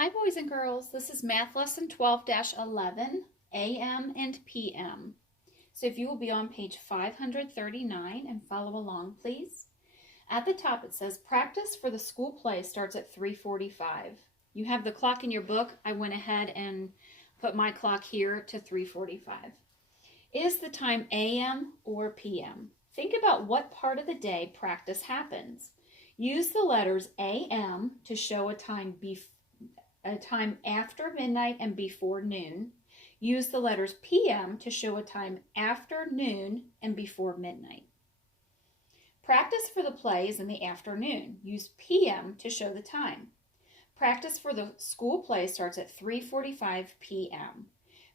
Hi boys and girls, this is Math Lesson 12-11, AM and PM. So if you will be on page 539 and follow along please. At the top it says practice for the school play starts at 3:45. You have the clock in your book. I went ahead and put my clock here to 3:45. Is the time AM or PM? Think about what part of the day practice happens. Use the letters AM to show a time after midnight and before noon. Use the letters PM to show a time after noon and before midnight. Practice for the plays in the afternoon. Use PM to show the time. Practice for the school play starts at 3:45 p.m.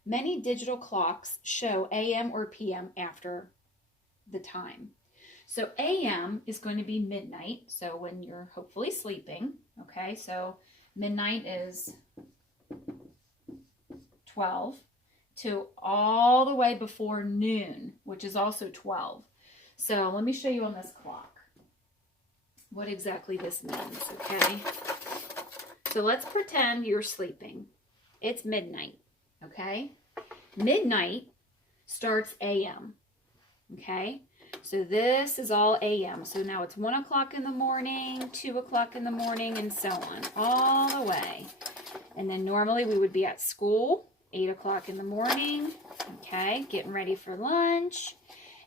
Many digital clocks show AM or PM after the time. So AM is going to be midnight, so when you're hopefully sleeping, okay? So midnight is 12 to all the way before noon, which is also 12. So let me show you on this clock what exactly this means, okay? So let's pretend you're sleeping. It's midnight, okay? Midnight starts AM, okay? So this is all AM. So now it's 1 o'clock in the morning, 2 o'clock in the morning, and so on, all the way. And then normally we would be at school, 8 o'clock in the morning, okay, getting ready for lunch.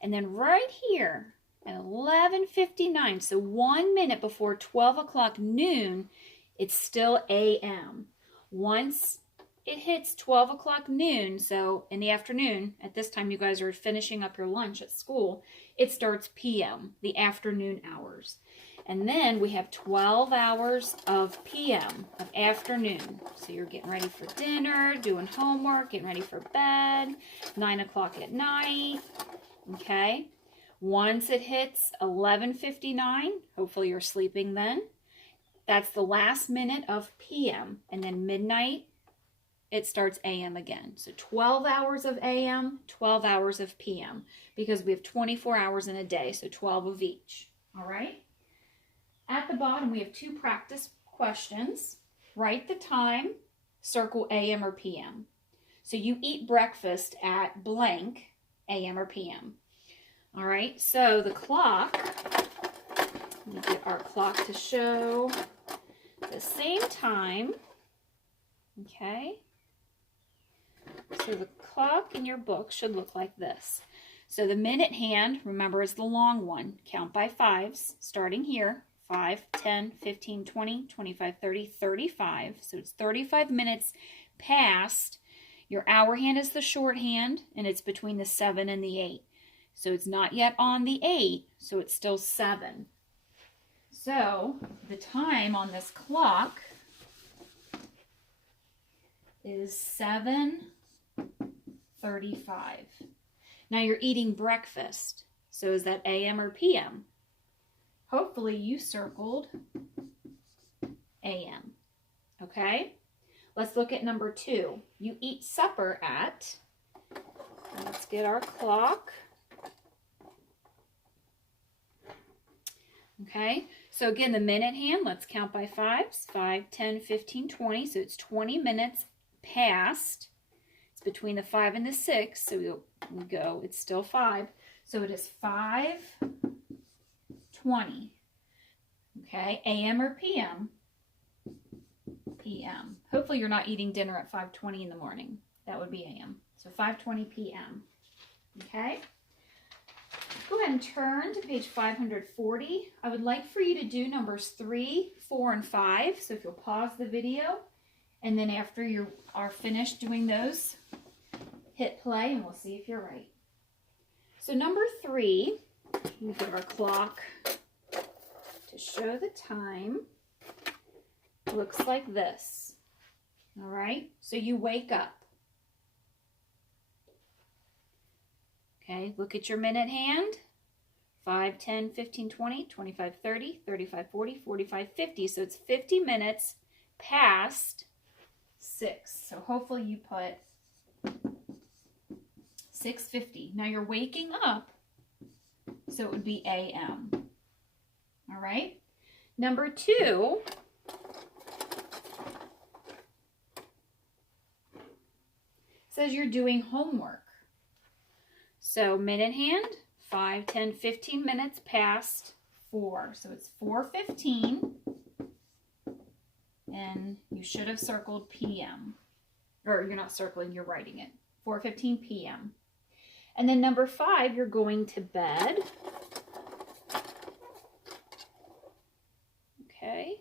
And then right here at 11:59, so 1 minute before 12 o'clock noon, it's still AM. Once it hits 12 o'clock noon, so in the afternoon, at this time you guys are finishing up your lunch at school, it starts PM, the afternoon hours. And then we have 12 hours of PM, of afternoon. So you're getting ready for dinner, doing homework, getting ready for bed, 9 o'clock at night, okay? Once it hits 11:59, hopefully you're sleeping then, that's the last minute of PM. And then midnight, it starts AM again. So 12 hours of AM, 12 hours of PM, because we have 24 hours in a day, so 12 of each. All right? At the bottom, we have two practice questions. Write the time, circle AM or PM. So you eat breakfast at blank, AM or PM. All right, so the clock, let me get our clock to show the same time, okay? So the clock in your book should look like this. So the minute hand, remember, is the long one. Count by fives, starting here. 5, 10, 15, 20, 25, 30, 35. So it's 35 minutes past. Your hour hand is the short hand, and it's between the 7 and the 8. So it's not yet on the 8, so it's still 7. So the time on this clock is 7:35. Now you're eating breakfast. So is that AM or PM? Hopefully you circled AM. Okay? Let's look at number 2. You eat supper at, let's get our clock. Okay? So again, the minute hand, let's count by fives. 5, 10, 15, 20. So it's 20 minutes past. It's between the 5 and the 6. So we go, it's still 5. So it is 5:20. Okay, AM or PM? PM. Hopefully you're not eating dinner at 5:20 in the morning. That would be AM. So 5:20 PM. Okay? Go ahead and turn to page 540. I would like for you to do numbers 3, 4, and 5. So if you'll pause the video, and then after you are finished doing those, hit play and we'll see if you're right. So number 3, we get our clock to show the time. Looks like this. All right, so you wake up. Okay, look at your minute hand. 5, 10, 15, 20, 25, 30, 35, 40, 45, 50. So it's 50 minutes past 6. So hopefully you put 6:50. Now you're waking up, so it would be AM. All right. Number 2, says you're doing homework. So minute hand, 5, 10, 15 minutes past 4. So it's 4:15. And you should have circled PM. Or you're not circling, you're writing it. 4:15 PM. And then number 5, you're going to bed. Okay.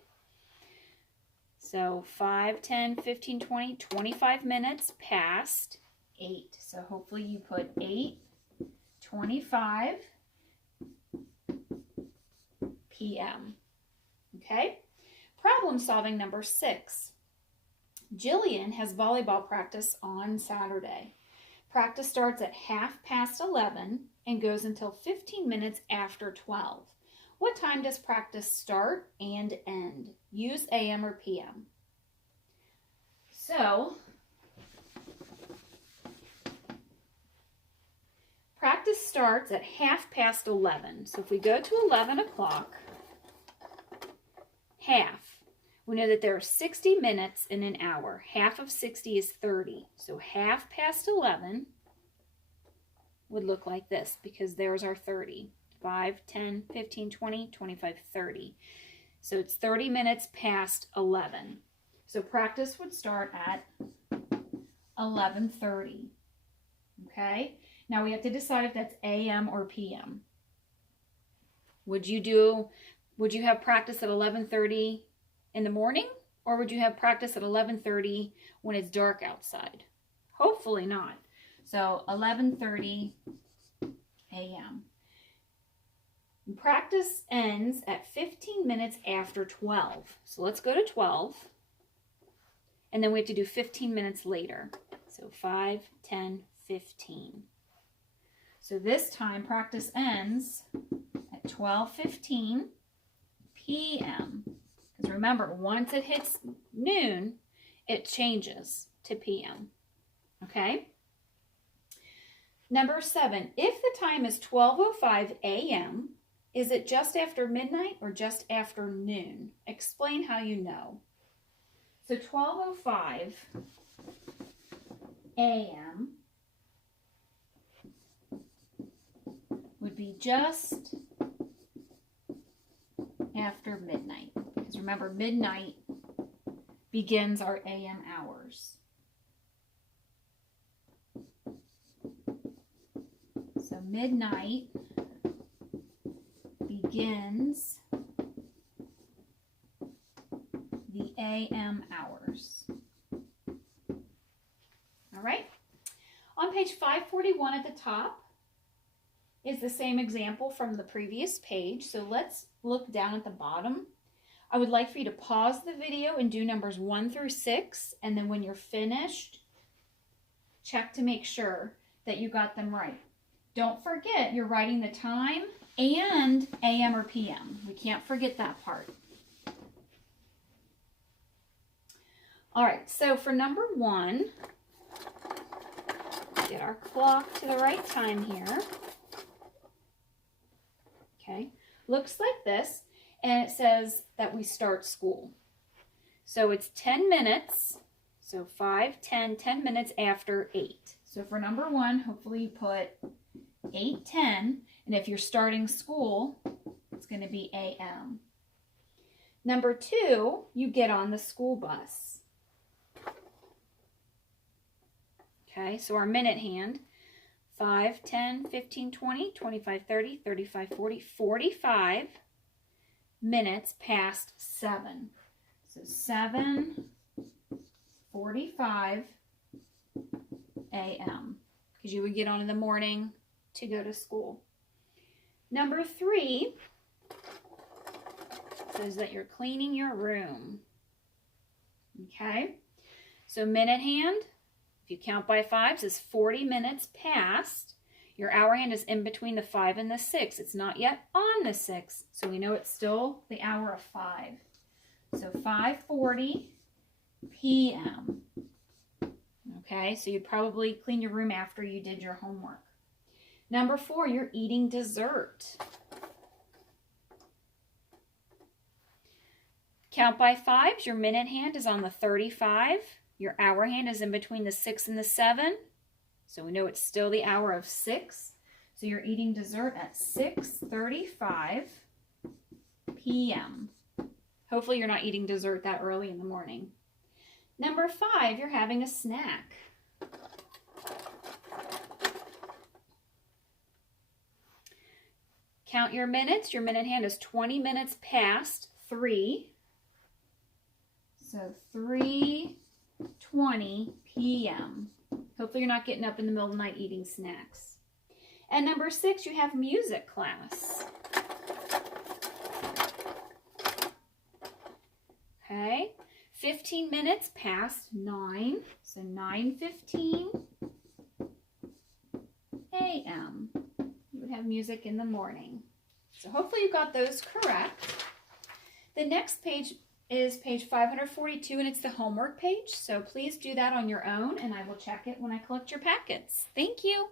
So 5, 10, 15, 20, 25 minutes past 8. So hopefully you put 8:25 PM. Okay. Problem solving number 6. Jillian has volleyball practice on Saturday. Practice starts at 11:30 and goes until 15 minutes after 12. What time does practice start and end? Use AM or PM. So, practice starts at 11:30. So if we go to 11 o'clock, half. We know that there are 60 minutes in an hour. Half of 60 is 30. So 11:30 would look like this because there's our 30. 5, 10, 15, 20, 25, 30. So it's 30 minutes past 11. So practice would start at 11:30. Okay? Now we have to decide if that's AM or PM. Would you have practice at 11:30 in the morning, or would you have practice at 11:30 when it's dark outside? Hopefully not. So 11:30 AM. Practice ends at 15 minutes after 12. So let's go to 12. And then we have to do 15 minutes later. So 5, 10, 15. So this time practice ends at 12:15 PM. Because remember, once it hits noon, it changes to PM. Okay? Number 7, if the time is 12:05 AM, is it just after midnight or just after noon? Explain how you know. So 12:05 AM would be just after midnight. Because remember, midnight begins our AM hours. So midnight begins the AM hours. All right. On page 541 at the top is the same example from the previous page. So let's look down at the bottom. I would like for you to pause the video and do numbers 1 through 6. And then when you're finished, check to make sure that you got them right. Don't forget you're writing the time and AM or PM. We can't forget that part. All right, so for number 1, get our clock to the right time here. Okay, looks like this, and it says that we start school. So it's 10 minutes, so 5, 10, 10 minutes after 8. So for number 1, hopefully you put 8:10, and if you're starting school, it's going to be AM. Number 2, you get on the school bus. Okay, so our minute hand, 5, 10, 15, 20, 25, 30, 35, 40, 45 minutes past 7. So 7:45 AM, because you would get on in the morning to go to school. Number 3 says that you're cleaning your room. Okay, so minute hand, if you count by 5s, is 40 minutes past. Your hour hand is in between the 5 and the 6. It's not yet on the 6, so we know it's still the hour of 5. So 5:40 PM. Okay, so you'd probably clean your room after you did your homework. Number 4, you're eating dessert. Count by 5s, your minute hand is on the 35. Your hour hand is in between the 6 and the 7. So we know it's still the hour of 6. So you're eating dessert at 6:35 p.m. Hopefully you're not eating dessert that early in the morning. Number 5, you're having a snack. Count your minutes. Your minute hand is 20 minutes past 3. So 3:20 p.m. Hopefully you're not getting up in the middle of the night eating snacks. And number 6, you have music class. Okay, 15 minutes past 9, so 9:15 a.m. You would have music in the morning. So hopefully you got those correct. The next page is page 542, and it's the homework page. So please do that on your own, and I will check it when I collect your packets. Thank you.